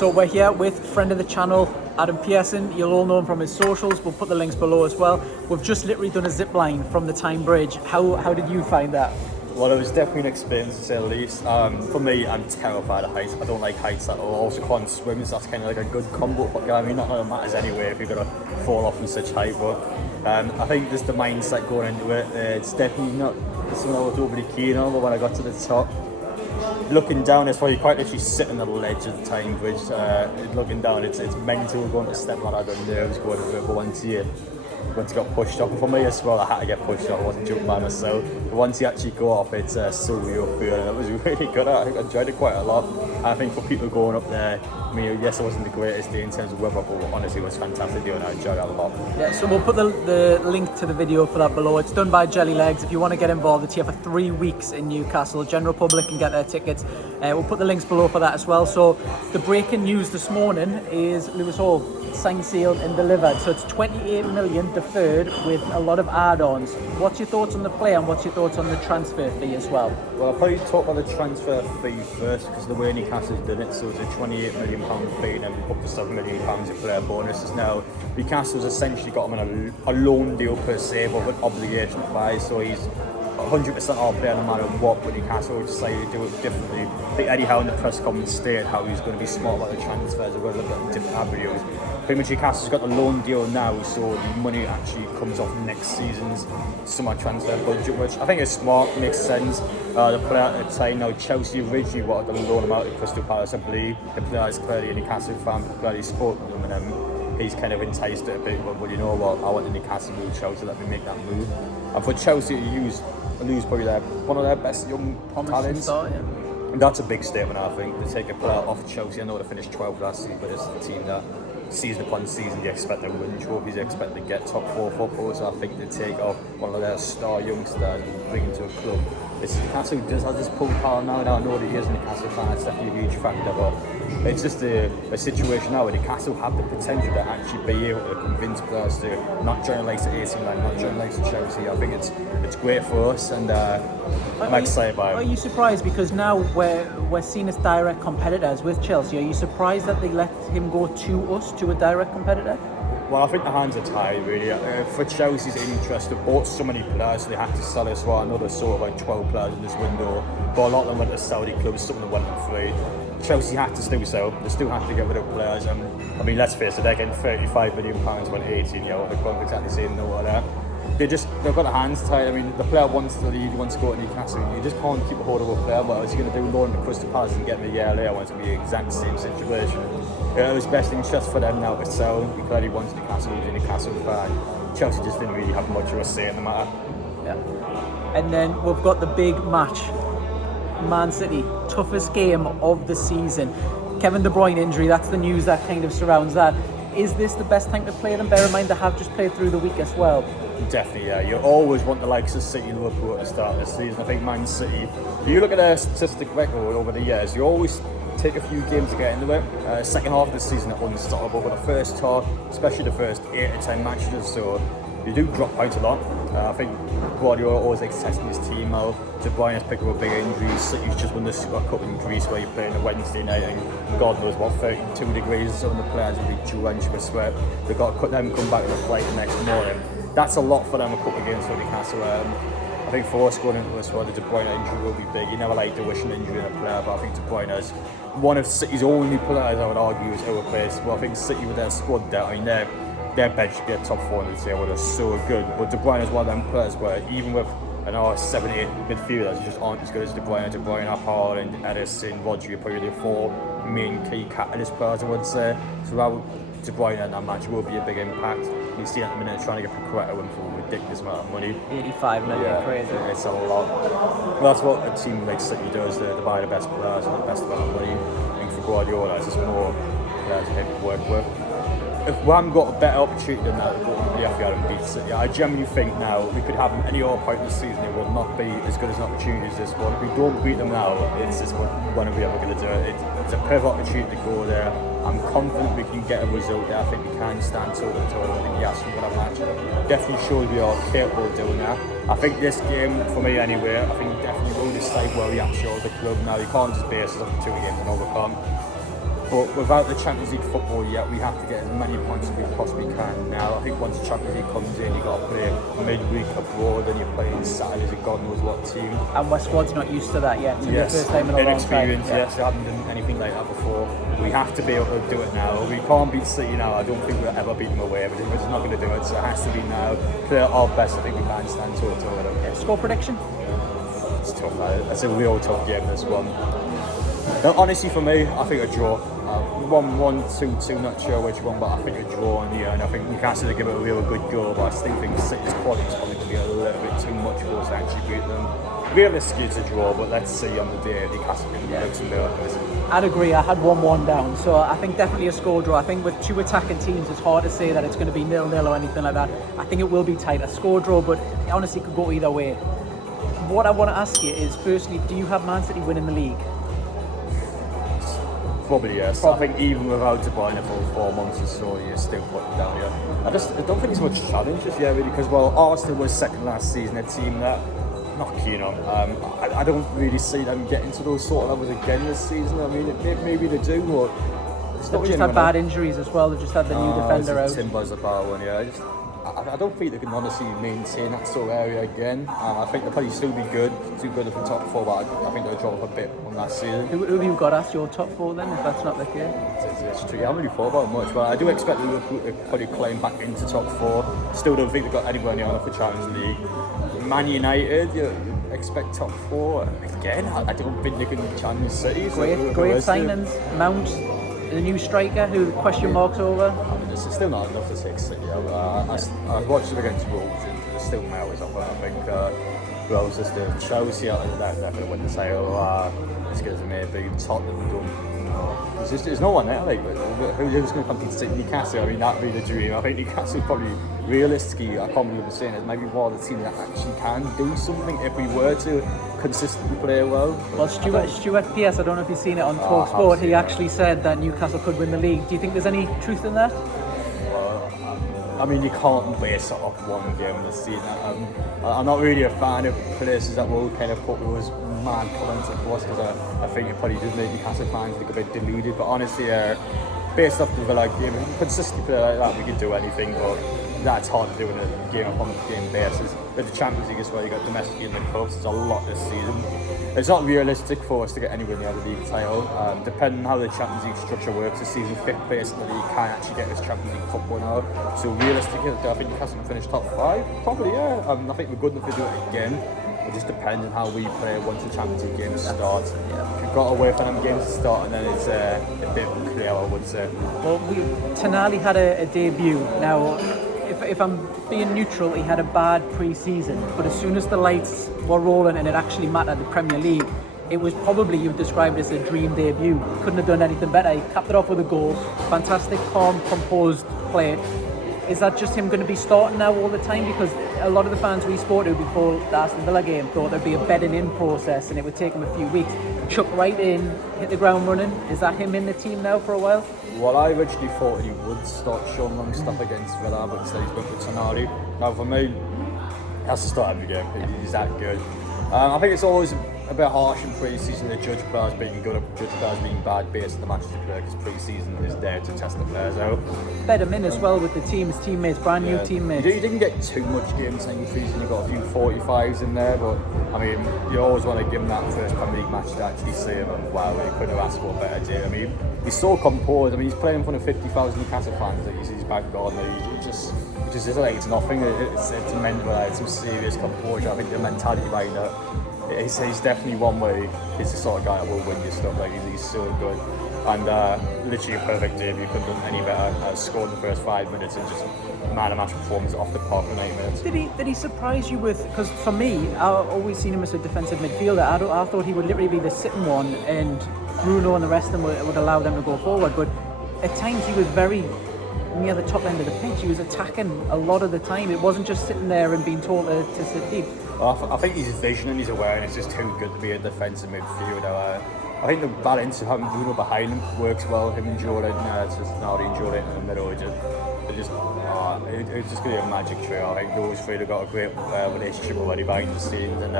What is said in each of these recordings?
So we're here with friend of the channel, Adam Pearson. You'll all know him from his socials. We'll put the links below as well. We've just literally done a zip line from the Tyne Bridge. How did you find that? Well, it was definitely an experience to say the least. For me, I'm terrified of heights. I don't like heights at all. I also can't swim, so that's kind of like a good combo. But I mean, not that it matters anyway if you're going to fall off from such height. But I think just the mindset going into it, it's definitely not something I was overly keen on. But when I got to the top, looking down, it's why you quite literally sit on the ledge of the Tyne Bridge. Looking down, it's mental going to step on. I got nerves going to it, but once you got pushed off, for me as well, I had to get pushed off. I wasn't joking by myself. But once you actually go off, it's so real feeling. It was really good. I think I enjoyed it quite a lot. I think for people going up there, I mean, yes, it wasn't the greatest day in terms of weather, but honestly, it was fantastic day and I enjoyed it a lot. Yeah, so we'll put the link to the video for that below. It's done by Jelly Legs. If you want to get involved, it's here for 3 weeks in Newcastle. General public can get their tickets. We'll put the links below for that as well. So the breaking news this morning is Lewis Hall signed, sealed and delivered. So it's 28 million deferred with a lot of add-ons. What's your thoughts on the player and what's your thoughts on the transfer fee as well? Well, I'll probably talk about the transfer fee first because the way Newcastle's done it, so it's a £28 million fee and then up to £7 million in player bonuses. Now, Newcastle's essentially got him on a loan deal per se, but with obligation to buy, so he's 100% our player no matter what, but Newcastle would decide to do it differently. I think Eddie Howe in the press conference stated how he's going to be smart about the transfers. We're going to look at different avenues. Pretty much Newcastle's got the loan deal now, so the money actually comes off next season's summer transfer budget, which I think is smart, makes sense. The player at the time, now Chelsea originally wanted to loan him out to Crystal Palace, I believe. The player is clearly a Newcastle fan, clearly spoke with him, and he's kind of enticed it a bit, but well, you know what, I want the Newcastle move, Chelsea, let me make that move. And for Chelsea to lose probably one of their best young talents. And that's a big statement, I think, to take a player off Chelsea. I know they finished 12th last season, but it's a team that season upon season you expect to win trophies, you expect to get top 4 football. So I think to take off one of their star youngsters and bring him to a club. This Newcastle does have this pull power now, and I know that he is a Newcastle fan, it's definitely a huge factor, but it's just a situation now where Newcastle have the potential to actually be able to convince players to not join the likes of AC Milan, not join the likes of Chelsea. I think it's great for us, and I'm excited by it. Are you surprised, because now we're seen as direct competitors with Chelsea, are you surprised that they let him go to us, to a direct competitor? Well, I think the hands are tied, really. For Chelsea's interest, they bought so many players, so they had to sell as well. I know there's sort of like 12 players in this window, but a lot of them went to Saudi clubs, some of them went for free. Chelsea had to still sell, they still had to get rid of players. I mean, let's face it, they're getting £35 million when 18 year old, they can't exactly say no to that. They've got their hands tied. I mean, the player wants to leave, wants to go to Newcastle. You just can't keep a hold of a player. What else are you going to do? Loan to Crystal Palace and get him a year later when it's going to be the exact same situation. It was best interest for them now to sell. He clearly wants Newcastle, he's a Newcastle fan. Chelsea just didn't really have much of a say in the matter. Yeah. And then we've got the big match. Man City, toughest game of the season. Kevin De Bruyne injury, that's the news that kind of surrounds that. Is this the best time to play them? Bear in mind they have just played through the week as well. Definitely, yeah. You always want the likes of City and Liverpool at the start of the season. I think Man City, if you look at their statistic record over the years, you always take a few games to get into it. Second half of the season are unstoppable, but the first half, especially the first 8 to 10 matches or so, you do drop points a lot. I think Guardiola always likes testing his team out. De Bruyne has picked up a big injury. City's just won the Super Cup in Greece where you're playing a Wednesday night and God knows what, 32 degrees. Some of the players will be drenched with sweat. They've got to cut them, come back to the flight the next morning. That's a lot for them, a couple of games for Newcastle. I think for us going into this one, the De Bruyne injury will be big. You never like to wish an injury in a player, but I think De Bruyne is one of City's only players I would argue is irreplaceable. I think City with their squad there, I mean, their bench should be a top 4 in the table. They're so good. But De Bruyne is one of them players where even with 7-8 midfielders just aren't as good as De Bruyne. De Bruyne, Haaland, Edison, Rodri are probably the 4 main key catalyst players, I would say. So without De Bruyne in that match will be a big impact. You see at the minute trying to get Paqueta in for a ridiculous amount of money. 85 million, yeah, crazy. It's a lot. Well, that's what a team like City does. They buy the best players and the best amount of money. I think for Guardiola, it's just more players to work with. If we haven't got a better opportunity than that to go to the FPL and beat City, I genuinely think now we could have them any other point in the season, it will not be as good as an opportunity as this one. If we don't beat them now, it's just when are we ever going to do it? It's a perfect opportunity to go there. I'm confident we can get a result there. I think we can stand toe to toe in the Aston Villa match. Definitely shows we are capable of doing that. I think this game, for me anyway, I think definitely will decide where we actually are the club now. You can't just base it off 2 games and overcome. But without the Champions League football yet, we have to get as many points as we possibly can now. I think once the Champions League comes in, you've got to play midweek abroad and you're playing Saturdays and God knows what team. And my squad's not used to that yet. It's the Yes, first time in a long time. yes, I haven't done anything like that before. We have to be able to do it now. We can't beat City now. I don't think we'll ever beat them away. We're just not going to do it. So it has to be now. Play our best. I think we can stand toe to toe with them. Score prediction? It's tough. It's a real tough game, this one. Now, honestly, for me, I think a draw. 1-1, 2-2, not sure which one, but I think a draw in the end. I think Newcastle will give it a real good go, but I still think City's quality is probably going to be a little bit too much for us to actually beat them. Realistically, it's a draw, but let's see on the day Newcastle can make some miracles. I'd agree. I had 1-1 down, so I think definitely a score draw. I think with two attacking teams, it's hard to say that it's going to be 0-0 or anything like that. I think it will be tight. A score draw, but it honestly could go either way. What I want to ask you is, firstly, do you have Man City winning the league? Probably yes. I think even without De Bruyne for 4 months or so, you're still putting down here. I don't think it's much challenge just yet, really, because Arsenal was second last season, a team that I'm not keen on. I don't really see them getting to those sort of levels again this season. I mean, maybe they do, but they've just had bad injuries as well. They've just had the new defender out. Timber's a bad one, yeah. I don't think they can honestly maintain that sort of area again. I think they'll probably still be good, too good for top four, but I think they'll drop a bit on that season. Who have you got as your top four then, if that's not the case? It's tricky. I haven't really thought about it much, but I do expect Liverpool to probably climb back into top four. Still don't think they've got anywhere near enough for Champions League. Man United, you expect top four. Again, I don't think they can challenge City. Great signings. Mount, the new striker, who question marks over. I mean, it's still not enough to take City. I watched them against Wolves and there's still miles off. I think who else is there? Chelsea, they're going to win the title. As good as maybe Tottenham don't. There's no one there. Like, who's going to compete to Newcastle? I mean, that'd be the dream. I think Newcastle probably, realistically, I can't believe I'm saying it, maybe one of the team that actually can do something if we were to consistently play well. Well, Stuart Pearce, I don't know if you've seen it on Talk Sport, he actually said that Newcastle could win the league. Do you think there's any truth in that? I mean, you can't base it off one game this season. I'm not really a fan of places that will kind of put those mad comments across, because I think it probably does make Newcastle fans look a bit deluded. But honestly, based off the Villa game, if we consistently play like that, we could do anything. But that's hard to do in a game upon game basis. With the Champions League as well, you got domestic in the cups. It's a lot this season. It's not realistic for us to get anywhere near the league title. Depending on how the Champions League structure works this season, 5th place in the league can actually get this Champions League football now. So realistically, I think Newcastle can finish top 5. Probably, yeah. I think we're good enough to do it again. It just depends on how we play once the Champions League games start. If we've got to wait for them games to start, and then it's a bit unclear, I would say. Well, Tonali had a debut. Now, if I'm being neutral, he had a bad pre-season, but as soon as the lights were rolling and it actually mattered, the Premier League, it was probably, you've described it as a dream debut. Couldn't have done anything better. He capped it off with a goal. Fantastic, calm, composed play. Is that just him going to be starting now all the time? Because a lot of the fans we spoke to before the Aston Villa game thought there'd be a bedding in process and it would take him a few weeks. Chuck right in, hit the ground running. Is that him in the team now for a while? Well, I originally thought he would start showing long stuff against Villa, but instead he's went with Tonali. Now for me, he has to start every game. He's that good. I think it's always a bit harsh in pre-season to judge players being good or judge players being bad based on the matches they play, because pre-season is there to test the players out. Better him in as well with the team, his teammates, brand new teammates. You didn't get too much game time in pre-season. You got a few 45s in there, but I mean, you always want to give him that first Premier League match to actually see him, and wow, he couldn't have asked for a better day. I mean, he's so composed. I mean, he's playing in front of 50,000 Newcastle fans. Like, he's back garden. He just is like it's nothing. It's meant for some serious composure. I think the mentality right now. He's definitely one way. He's the sort of guy that will win you stuff. Like he's so good, and literally a perfect debut. Couldn't have done any better. Scored in the first 5 minutes and just man of match performance off the park in 8 minutes. Did he surprise you with? Because for me, I've always seen him as a defensive midfielder. I thought he would literally be the sitting one, and Bruno and the rest of them would allow them to go forward. But at times he was very near the top end of the pitch. He was attacking a lot of the time. It wasn't just sitting there and being told to sit deep. I think his vision and his awareness is too good to be a defensive midfielder. I think the balance of having Bruno behind him works well. Him and Jordan, Tonali and Jordan in the middle, it's just going to be a magic trio. I think those three have got a great relationship already behind the scenes, and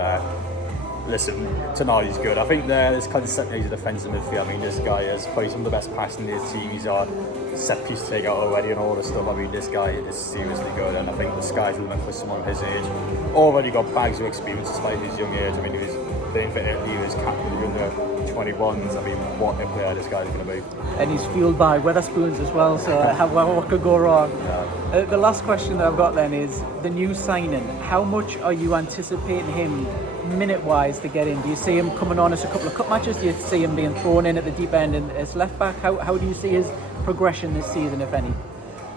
Listen, Tonali's good. I think there's consistently he's a defensive midfield. I mean, this guy is probably some of the best passing in his team. He's on set piece take out already and all this stuff. I mean, this guy is seriously good, and I think the sky's the limit for someone his age. Already got bags of experience despite his young age. I mean, he was playing for Italy, he was captain of the 21s. I mean, what a player this guy's going to be. And he's fueled by Wetherspoons as well, so what could go wrong? Yeah. The last question that I've got then is the new signing. How much are you anticipating him minute-wise to get in? Do you see him coming on as a couple of cup matches? Do you see him being thrown in at the deep end and as left back? How do you see his progression this season, if any?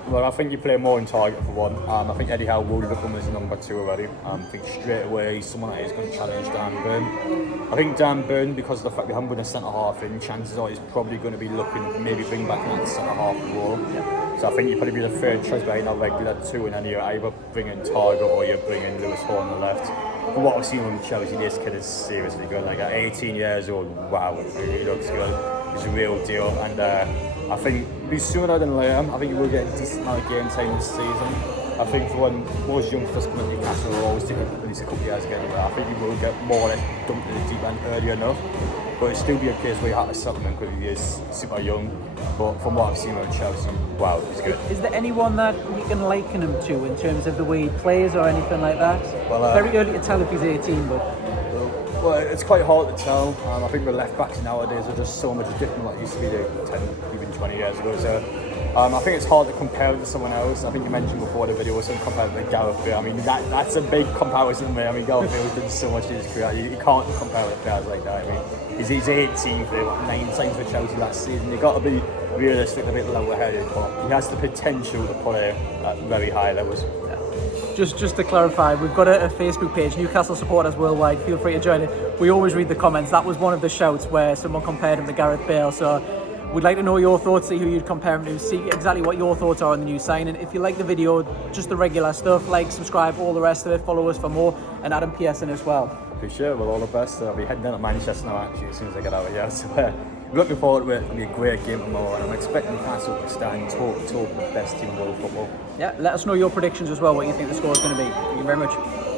Well, I think you play more in target for one. I think Eddie Howe will look him as number 2 already. I think straight away he's someone that is going to challenge Dan Burn. I think Dan Burn, because of the fact we haven't got a centre half in, chances are he's probably going to be looking maybe bring back that centre half role. Yeah. So I think you'd probably be the third choice behind that regular 2, and then you either bring in Target or you bring in Lewis Hall on the left. From what I've seen on Chelsea, this kid is seriously good. Like at 18 years old, wow, he looks good. He's a real deal, and I think be sooner than later. I think he will get a decent amount of game time this season. I think for when most youngsters come into Newcastle, will always take at least a couple of years getting there. I think he will get more or less dumped in the deep end early enough. But it'll still be a case where you have to settle him because he is super young. But from what I've seen with Chelsea, wow, he's good. Is there anyone that you can liken him to in terms of the way he plays or anything like that? Well, very early to tell if he's 18, but... Well, it's quite hard to tell. I think the left backs nowadays are just so much different than it used to be 10, even 20 years ago. So I think it's hard to compare it to someone else. I think you mentioned before the video was some compared with Gareth Bale. I mean, that's a big comparison, man. I mean, Gareth Bale's done so much in his career. You can't compare with players like that. I mean, he's 18 for 9 times for Chelsea last season. You've got to be realistic, a bit level-headed, but he has the potential to play at very high levels. Just to clarify, we've got a Facebook page, Newcastle Supporters Worldwide. Feel free to join it. We always read the comments. That was one of the shouts where someone compared him to Gareth Bale. So we'd like to know your thoughts, see who you'd compare him to, see exactly what your thoughts are on the new signing. If you like the video, just the regular stuff, like, subscribe, all the rest of it. Follow us for more, and Adam Pearson as well. Appreciate it. Well, all the best. I'll be heading down to Manchester now, actually, as soon as I get out of here. So looking forward to it. It'll be a great game tomorrow, and I'm expecting Newcastle to stand toe-to-toe with the best team in world football. Yeah, let us know your predictions as well, what you think the score is going to be. Thank you very much.